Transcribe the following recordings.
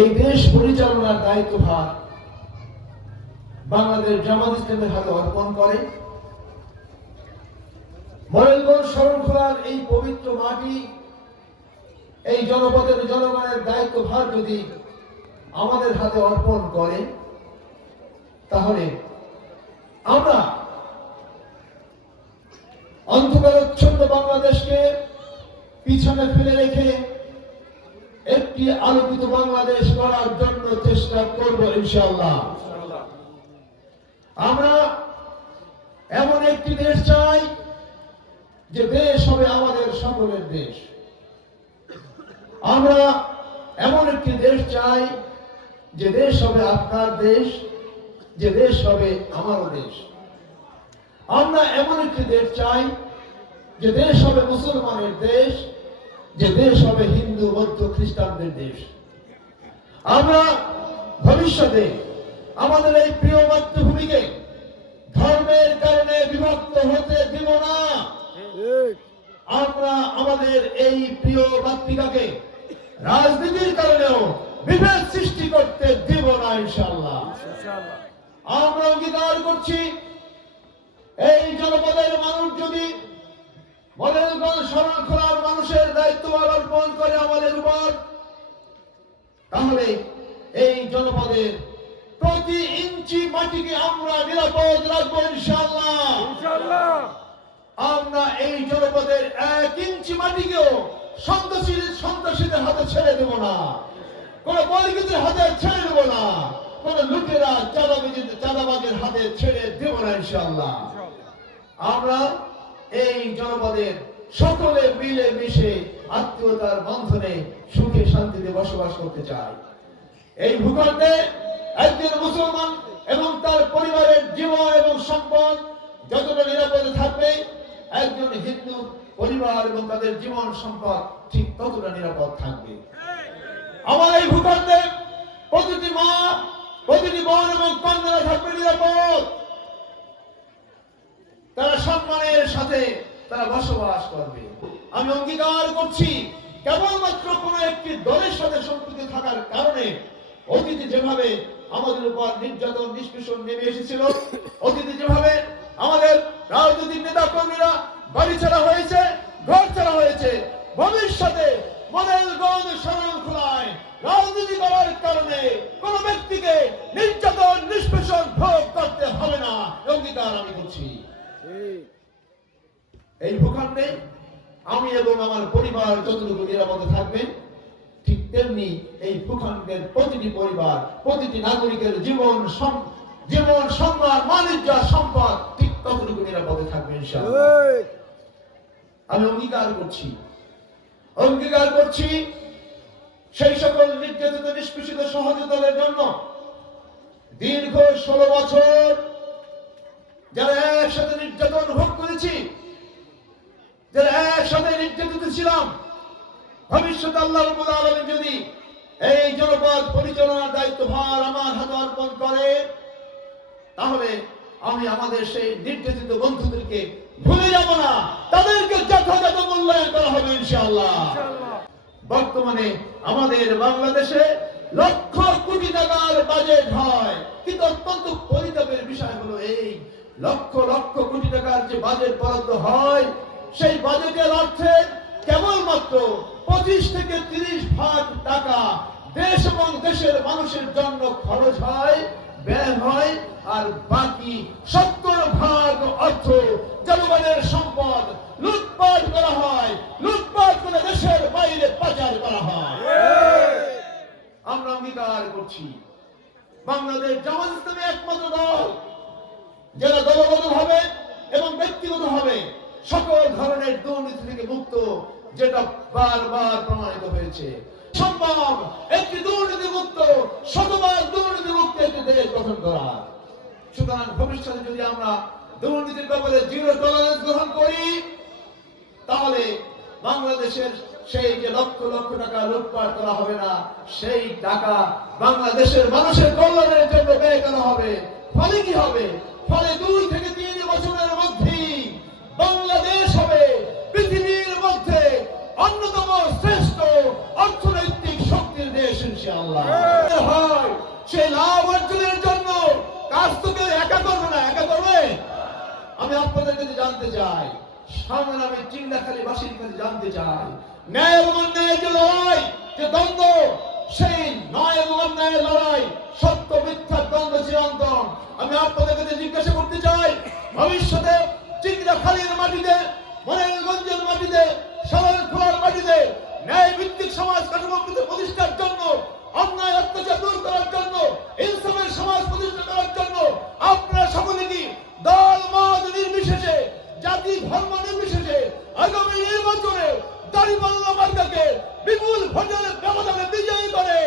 এই দেশ পরিচালনার দায়িত্বভার বাংলাদেশ জামাত ইসলামের হাতে অর্পণ করে। মডেলগঞ্জ শরণখোলার এই পবিত্র মাটি, এই জনপদের জনগণের দায়িত্বভার যদি আমাদের হাতে অর্পণ করে, তাহলে আমরা অন্ধকারাচ্ছন্ন বাংলাদেশকে পিছনে ফেলে রেখে একটি আলোকিত বাংলাদেশ গড়ার জন্য চেষ্টা করব ইনশাআল্লাহ। আমরা এমন একটি দেশ চাই যে দেশ হবে আমাদের সকলের দেশ। আমরা এমন একটি দেশ চাই যে দেশ হবে আপনার দেশ, যে দেশ হবে আমারও দেশ। আমরা এমন একটি দেশ চাই যে দেশ হবে মুসলমানের দেশ, যে দেশ হবে হিন্দু বৌদ্ধ খ্রিস্টানদের দেশ। আমরা ভবিষ্যতে আমাদের এই প্রিয় মাতৃভূমিকে ধর্মের কারণে বিভক্ত হতে দিব না। আমরা আমাদের এই প্রিয় মাতৃকাকে রাজনীতির কারণেও বিভেদ সৃষ্টি করতে দিব না ইনশাআল্লাহ। আমরা অঙ্গীকার করছি, এই জনপদের মানুষ যদি মডেলগঞ্জ শরণখোলার মানুষের দায়িত্ব অর্পণ করে আমাদের উপর, তাহলে এই জনপদের প্রতি ইঞ্চি মাটিকে আমরা নিরাপদ রাখবো ইনশাআল্লাহ। আমরা এই জনপদের 1 ইঞ্চি মাটিকেও সন্ত্রাসীদের হাতে ছেড়ে দেব না, কোন বর্গীদের হাতে ছেড়ে দেব না, কোন লুটেরা চাঁদাবাজের হাতে ছেড়ে দেব না ইনশাআল্লাহ। আমরা এই জনপদের সকলে মিলে মিশে আত্মীয়তার বন্ধনে সুখে শান্তিতে বসবাস করতে চাই। এই ভূখণ্ডে একজন মুসলমান এবং তার পরিবারের জীবন এবং সম্পদ যতটা নিরাপদে থাকবে, একজন হিন্দু পরিবার এবং তাদের জীবন সম্পদ ঠিক ততটা নিরাপদ থাকবে। আমার এই ভূখণ্ডে প্রতিটি মা, প্রতিটি বোন এবং কন্যারা থাকবে নিরাপদ। তারা সম্মানের সাথে তারা বসবাস করবে। আমি অঙ্গীকার করছি, কেবলমাত্র কোন একটি দলের সাথে সম্পৃক্ত থাকার কারণে অতীতে যেভাবে আমাদের উপর নির্যাতন নিষ্পেষণ নেমে এসেছিল, অতীতে যেভাবে আমাদের রাজনৈতিক নেতা কর্মীরা বাড়ি ছাড়া হয়েছে, ঘর ছাড়া হয়েছে, ভবিষ্যতে মডেলগঞ্জ শরণখোলায় রাজনীতি করার কারণে কোন ব্যক্তিকে নির্যাতন নিষ্পেষণ ভোগ করতে হবে না, অঙ্গীকার আমি করছি। এই ভূখণ্ডে আমি এবং আমার পরিবার যতটুকু নিরাপদে থাকবেন, ঠিক তেমনি এই ভূখণ্ডের প্রতিটি পরিবার, প্রতিটি নাগরিকের জীবন সম্মান, বাণিজ্য, সম্পদ ঠিক ততটুকু নিরাপদে থাকবে ইনশাআল্লাহ। আমি অঙ্গীকার করছি সেই সকল নির্যাতিত নিষ্পেষিত সহযোগিতাদের জন্য দীর্ঘ 16 বছর যারা একসাথে নির্যাতন ভোগ করেছি, যারা একসাথে নির্যাতিত ছিলাম, ভবিষ্যতে আল্লাহ রাব্বুল আলামিন যদি এই জনপদ পরিচালনার দায়িত্বভার আমার হাতে অর্পণ করে, তাহলে আমি আমাদের সেই নির্যাতিত বন্ধুদেরকে ভুলে যাব না, তাদেরকে যথাযথ মূল্যায়ন করা হবে ইনশাআল্লাহ। বর্তমানে আমাদের বাংলাদেশে লক্ষ কোটি টাকার বাজেট হয়, কিন্তু অত্যন্ত পরিতাপের বিষয় হলো এই লক্ষ লক্ষ কোটি টাকার যে বাজেট বরাদ্দ হয়, সেই বাজেটের অর্থে কেবলমাত্র 25 থেকে 30 ভাগ টাকা দেশ এবং দেশের মানুষের জন্য খরচ হয়, ব্যয় হয়, আর বাকি 70 ভাগ অর্থ জনগণের সম্পদ লুটপাট করা হয়, লুটপাট করে দেশের বাইরে পাচার করা হয়। আমরা অঙ্গীকার করছি, বাংলাদেশ জামাত ইসলামী একমাত্র দল যারা দলগতভাবে এবং ব্যক্তিগতভাবে সকল ধরনের দুর্নীতি থেকে মুক্ত, যেটা বারবার প্রমাণিত হয়েছে। সম্ভব একটি দুর্নীতি মুক্ত, শতবার দুর্নীতি মুক্ত একটি দেশ গঠন করা। সুতরাং ভবিষ্যতে যদি আমরা দুর্নীতির ব্যাপারে 0 টলারেন্স গ্রহণ করি, তাহলে বাংলাদেশের সেই যে লক্ষ লক্ষ টাকা লুটপাট করা হবে না, সেই টাকা বাংলাদেশের মানুষের কল্যাণের জন্য ব্যয় করা হবে। ফলে কি হবে? ফলে 2 থেকে 3 বছরের মধ্যেই বাংলাদেশ হবে পৃথিবীর মধ্যে অন্যতম শ্রেষ্ঠ অর্থনৈতিক শক্তির দেশ ইনশাআল্লাহ হয়। সেই লাভ অর্জনের জন্য কাজ তো কেউ একা করবে না, একা করবে। আমি আপনাদের কাছে জানতে চাই, সংগ্রামে চিংড়াখালীবাসীর কাছে জানতে চাই, ন্যায় এবং অন্যায়ের যে লড়াই, যে দ্বন্দ্ব, সেই ন্যায় এবং অন্যায়ের লড়াই, সত্য মিথ্যার দ্বন্দ্ব চিরন্তন। আমি আপনাদের কাছে জিজ্ঞাসা করতে চাই, ভবিষ্যতে চিংড়াখালীর মাটিতে, মনিরগঞ্জের মাটিতে, সাভারখোলার মাটিতে ন্যায় ভিত্তিক সমাজ কাঠামো প্রতিষ্ঠার জন্য, অন্যায় অত্যাচার দূর করার জন্য, ইনসাফের সমাজ প্রতিষ্ঠা করার জন্য আপনারা সকলে কি দল মত নির্বিশেষে, জাতি ধর্ম নির্বিশেষে আগামী নির্বাচনে দাঁড়িপাল্লা মার্কাকে বিপুল ভোটের ব্যবধানে বিজয়ী করে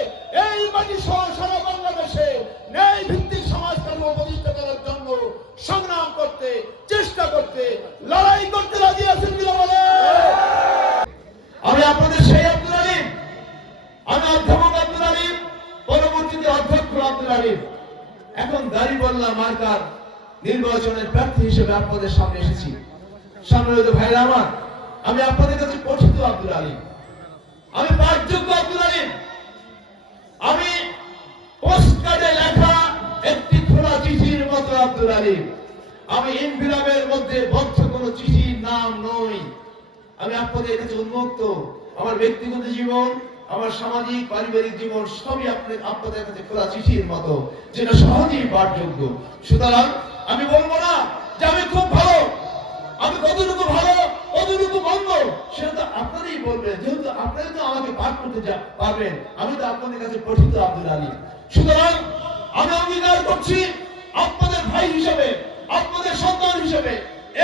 এই মাটি সহ সারা বাংলাদেশে ন্যায় ভিত্তিক সমাজ কাঠামো প্রতিষ্ঠা করার জন্য সংগ্রাম করতে, চেষ্টা করতে, লড়াই করতে রাজি আছেন কিনা বলে? আমি আপনাদের সেই আব্দুল আলিম, আমি অধ্যাপক আব্দুল আলিম, পরবর্তীতে অধ্যক্ষ আব্দুল আলিম, এখন দাঁড়িপাল্লা মার্কার নির্বাচনের প্রার্থী হিসেবে আপনাদের সামনে এসেছি। সম্মানিত ভাইরা আমার, আমি আপনাদের কাছে পঠিত আব্দুল আলিম, আমি পাঠযোগ্য আব্দুল আলিম, আমি পোস্টকার্ডে লেখা একটি খোলা চিঠির মতো আব্দুল আলিম। আমি ইনভিলাপের মধ্যে বদ্ধ কোনো চিঠির নাম নই। আমি আপনাদের কাছে উন্মুক্ত। আমার ব্যক্তিগত জীবন, আমার সামাজিক পারিবারিক জীবন সবই আপনাদের কাছে খোলা চিঠির মতো, যেটা সহজেই পাঠযোগ্য। সুতরাং আমি বলবো না যে আমি খুব ভালো, আমি কতটুকু ভালো কতটুকু মন্দ সেটা তো আপনারাই বলবেন, যেহেতু আপনারা তো আমাকে পাঠ করতে পারবেন। আমি তো আপনাদের কাছে পঠিত আব্দুল আলিম। সুতরাং আমি অঙ্গীকার করছি আপনাদের ভাই হিসেবে, আপনাদের সন্তান হিসেবে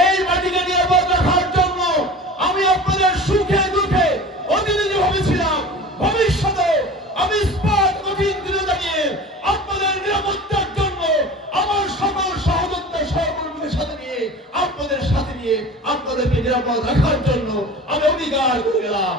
এই মাটিকে নিরাপদ রাখার জন্য আমি আপনাদের সুখে দুঃখে অতীতে যেভাবে ছিলাম, ভবিষ্যতে আমি স্পট কঠিন দিনে দাঁড়িয়ে আপনাদের নিরাপত্তার জন্য আমার সকল সহযোদ্ধা সহকর্মীদের সাথে নিয়ে, আপনাদের সাথে নিয়ে আপনাদেরকে নিরাপদ রাখার জন্য আমি অঙ্গীকার করে গেলাম।